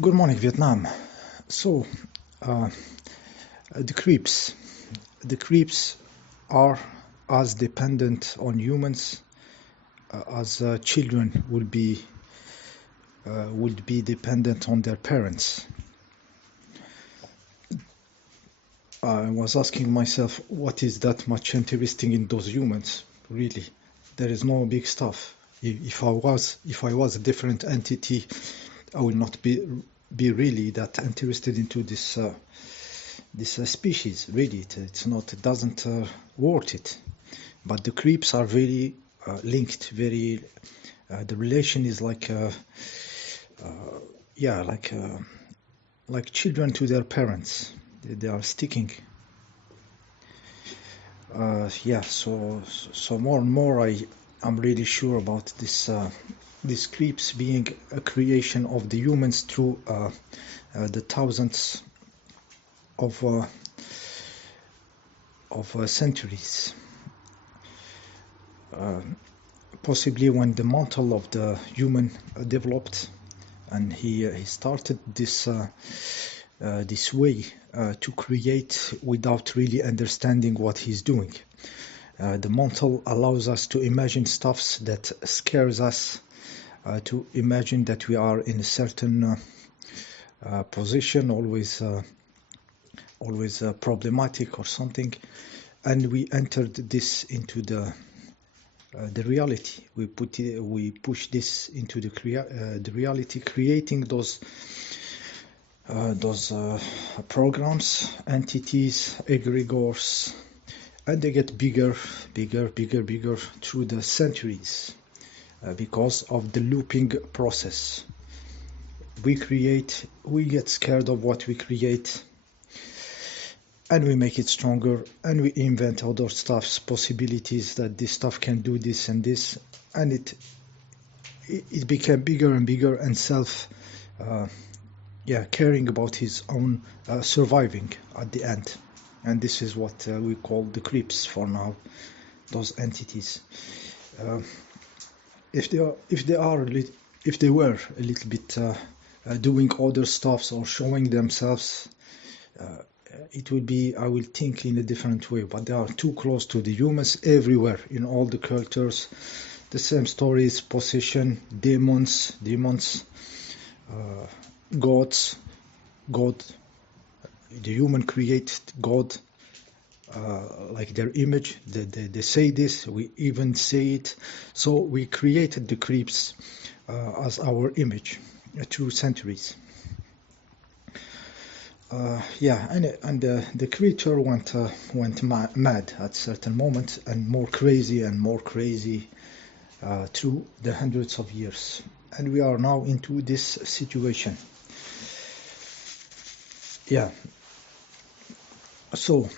Good morning, Vietnam. So, uh, the creeps. The creeps are as dependent on humans as children would be dependent on their parents. I was asking myself, what is that much interesting in those humans? Really, there is no big stuff. If I was a different entity, I would not be really that interested into this species. Really, it doesn't worth it. But the creeps are very linked. Very, the relation is yeah, like children to their parents. They are sticking. Yeah. So more and more, I'm really sure about these creeps being a creation of the humans through the thousands of centuries. Possibly when the mantle of the human developed, and he started this way to create without really understanding what he's doing. The mantle allows us to imagine stuffs that scares us, to imagine that we are in a certain position, always problematic or something, and we entered this into the reality. We push this into the reality, creating those programs, entities, egregores, and they get bigger through the centuries because of the looping process. We get scared of what we create, and we make it stronger, and we invent other stuff's possibilities that this stuff can do this and this, and it became bigger and bigger, and caring about his own surviving at the end. And this is what we call the creeps for now, those entities. If they were a little bit doing other stuffs or showing themselves, it would be, I will think, in a different way. But they are too close to the humans everywhere, in all the cultures. The same stories: possession, demons, gods, God. The human created God, like their image. They say this, we even say it. So we created the creeps as our image through centuries. And the creature went mad at certain moment, and more crazy through the hundreds of years. And we are now into this situation. Yeah. So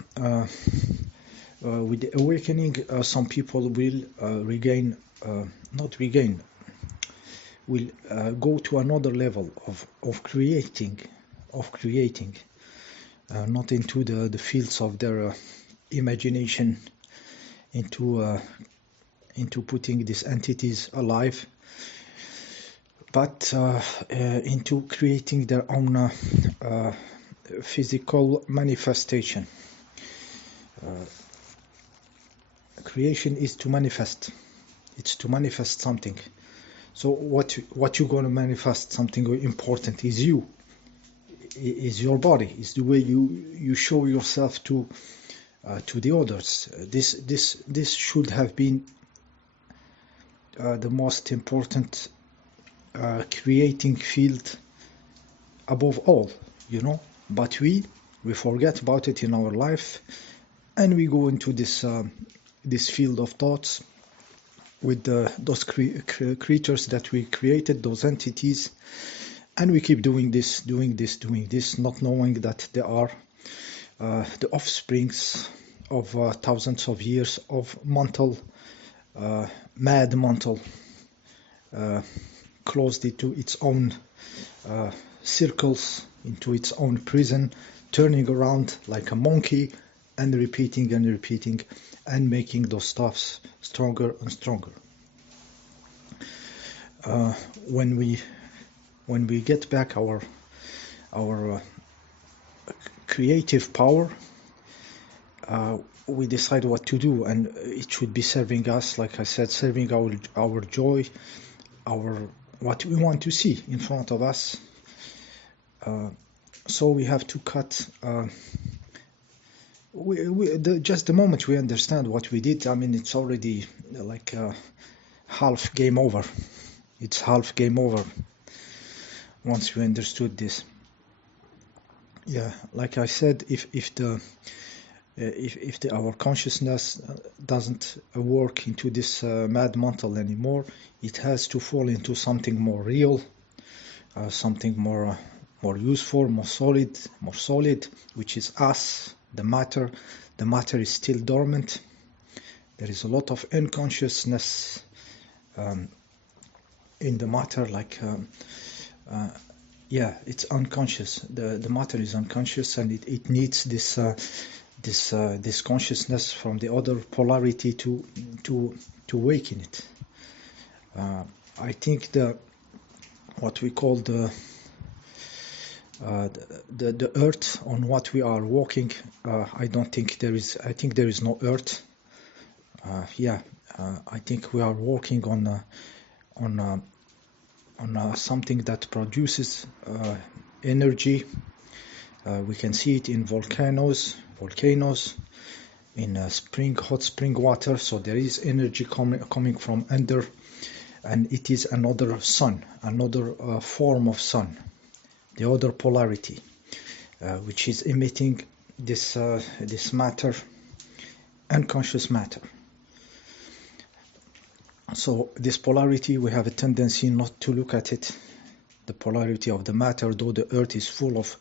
with the awakening, some people will will go to another level of creating, not into the fields of their imagination, into putting these entities alive, but into creating their own physical manifestation. Creation is to manifest. It's to manifest something. So what you're going to manifest, something important, is you. Is your body. Is the way you show yourself to the others. This should have been the most important creating field above all, But we forget about it in our life, and we go into this field of thoughts with those creatures that we created, those entities, and we keep doing this, not knowing that they are the offsprings of thousands of years of mad mantle, closed into its own circles, into its own prison, turning around like a monkey and repeating and making those stuffs stronger and stronger. When we get back our our creative power, we decide what to do, and it should be serving us, like I said, serving our joy, our what we want to see in front of us. So we have to cut. Just the moment we understand what we did, I mean, it's already like half game over. It's half game over once we understood this. Yeah, like I said, if our consciousness doesn't work into this mad mental anymore, it has to fall into something more real, something more useful, more solid, which is us, the matter. The matter is still dormant. There is a lot of unconsciousness in the matter, like yeah, it's unconscious. The matter is unconscious, and it needs this this consciousness from the other polarity to awaken it. I think what we call the earth on what we are walking, I don't think there is. I think there is no earth. Yeah, I think we are walking on something that produces energy. We can see it in volcanoes, in hot spring water. So there is energy coming from under, and it is another sun, another form of sun, the other polarity, which is emitting this matter, unconscious matter. So this polarity, we have a tendency not to look at it, the polarity of the matter, though the earth is full of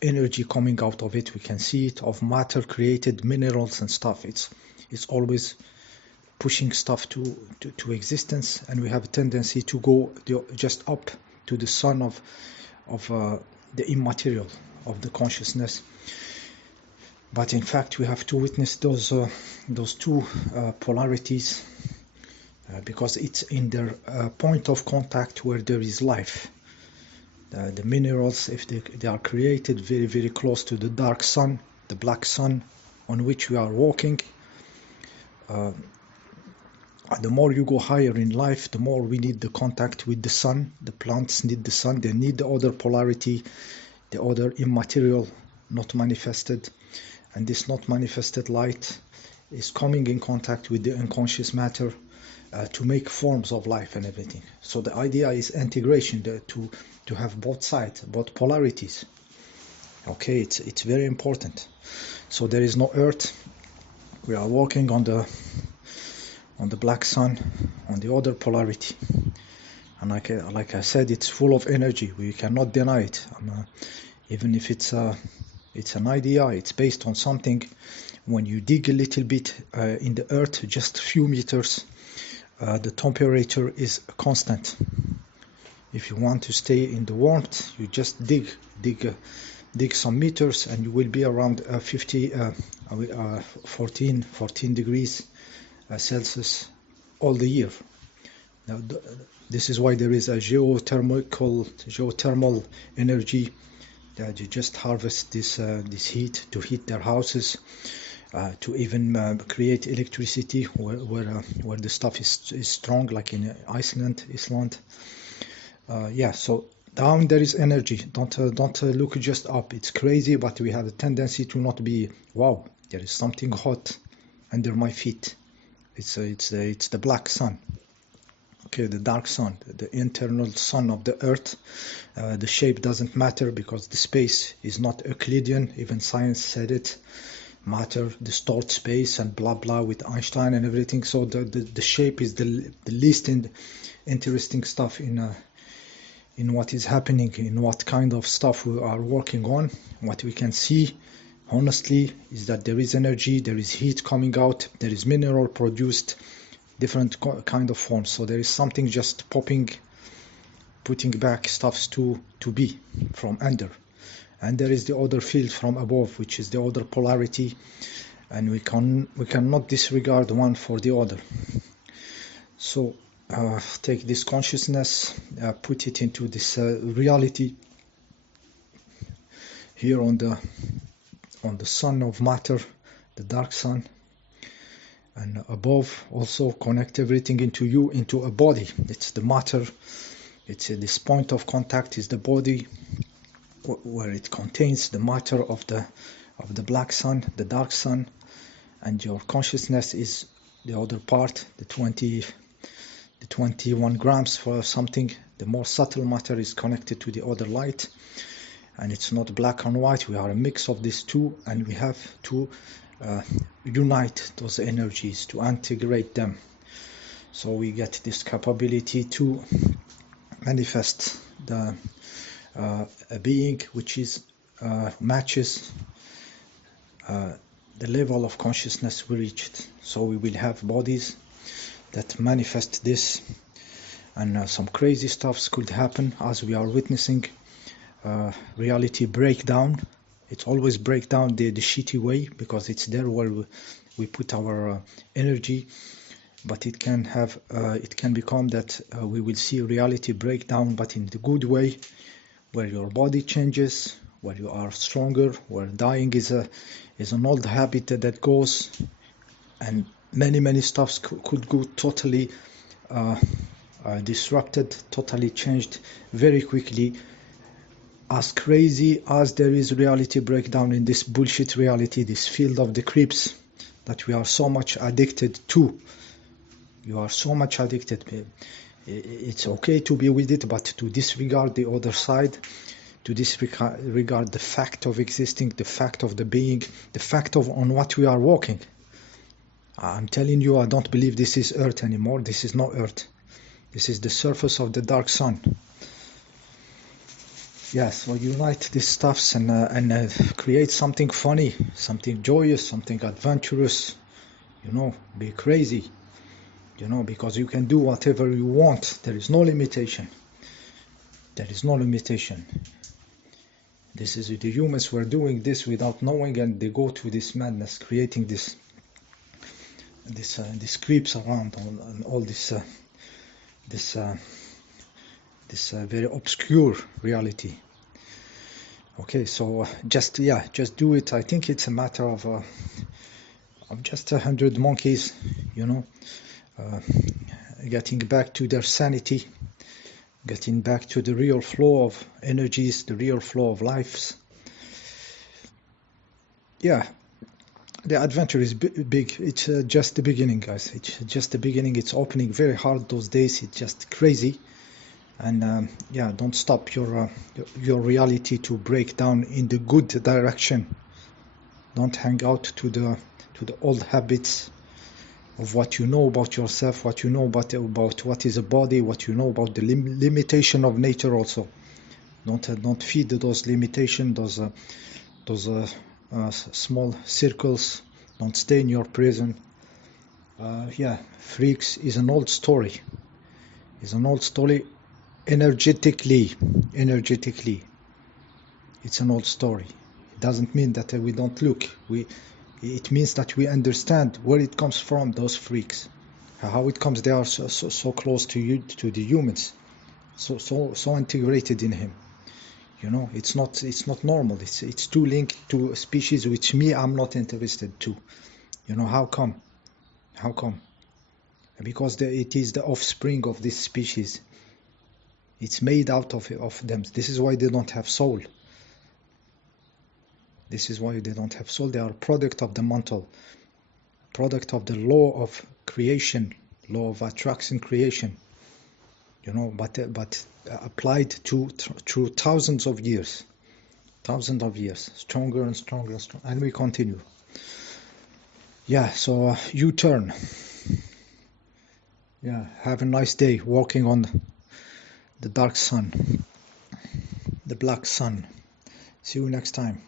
energy coming out of it. We can see it, of matter created minerals and stuff. It's always pushing stuff to existence, and we have a tendency to go just up to the sun of the immaterial, of the consciousness. But in fact, we have to witness those two polarities, because it's in their point of contact where there is life. The minerals, if they are created very, very close to the dark sun, the black sun on which we are walking, the more you go higher in life, the more we need the contact with the sun. The plants need the sun. They need the other polarity, the other immaterial, not manifested. And this not manifested light is coming in contact with the unconscious matter to make forms of life and everything. So the idea is integration, to have both sides, both polarities. Okay, it's very important. So there is no earth. We are walking on the black sun, on the other polarity. And like I said, it's full of energy. We cannot deny it. Even if it's an idea, it's based on something. When you dig a little bit in the earth, just a few meters, the temperature is constant. If you want to stay in the warmth, you just dig some meters, and you will be around 14 degrees Celsius all the year. Now, this is why there is a geothermal energy, that you just harvest this heat to heat their houses, to even create electricity where the stuff is strong, like in Iceland. Yeah, so down there is energy. Don't look just up. It's crazy, but we have a tendency to not be, wow, there is something hot under my feet. It's the black sun. Okay, the dark sun, the internal sun of the earth. The shape doesn't matter, because the space is not Euclidean. Even science said it. Matter, distort space, and blah blah with Einstein and everything. So the shape is the least interesting stuff in what is happening, in what kind of stuff we are working on. What we can see honestly is that there is energy, there is heat coming out, there is mineral produced, different kind of forms. So there is something just putting back stuffs to be from under. And there is the other field from above, which is the other polarity, and we cannot disregard one for the other. So take this consciousness, put it into this reality here on the sun of matter, the dark sun, and above also connect everything into you, into a body. It's the matter. It's this point of contact is the body, where it contains the matter of the black sun, the dark sun, and your consciousness is the other part, the 21 grams for something. The more subtle matter is connected to the other light, and it's not black and white. We are a mix of these two, and we have to unite those energies, to integrate them. So we get this capability to manifest a being which is matches the level of consciousness we reached. So we will have bodies that manifest this, and some crazy stuffs could happen as we are witnessing reality breakdown. It's always break down the shitty way, because it's there where we put our energy. But it can have it can become that we will see reality breakdown, but in the good way, where your body changes, where you are stronger, where dying is an old habit that goes, and many stuffs could go totally disrupted, totally changed very quickly. As crazy as there is reality breakdown in this bullshit reality, this field of the creeps that we are so much addicted to. You are so much addicted. It's okay to be with it, but to disregard the other side, to disregard the fact of existing, the fact of the being, the fact of on what we are walking. I'm telling you, I don't believe this is Earth anymore. This is not Earth. This is the surface of the dark sun. Yes, well, unite these stuffs and create something funny, something joyous, something adventurous. Be crazy. Because you can do whatever you want. There is no limitation. There is no limitation. This is the humans were doing this without knowing, and they go to this madness, creating this creeps around on all this very obscure reality. Okay, so just do it. I think it's a matter of just 100 monkeys, getting back to their sanity, getting back to the real flow of energies, the real flow of lives. Yeah, the adventure is big. It's just the beginning, guys. It's just the beginning. It's opening very hard those days. It's just crazy. And don't stop your reality to break down in the good direction. Don't hang out to the old habits of what you know about yourself, what you know about what is a body, what you know about the limitation of nature. Also, don't feed those limitations, those small circles. Don't stay in your prison. Freaks is an old story. It's an old story. Energetically, it's an old story. It doesn't mean that we don't look. It means that we understand where it comes from. Those freaks, how it comes. They are so close to you, to the humans, so integrated in him. It's not normal. It's too linked to a species which I'm not interested to. How come? Because it is the offspring of this species. It's made out of them. This is why they don't have soul. This is why they don't have soul. They are product of the mental, product of the law of creation, law of attraction creation. But applied through thousands of years, stronger and stronger and stronger, and we continue. So you turn. Have a nice day walking on the dark sun, the black sun. See you next time.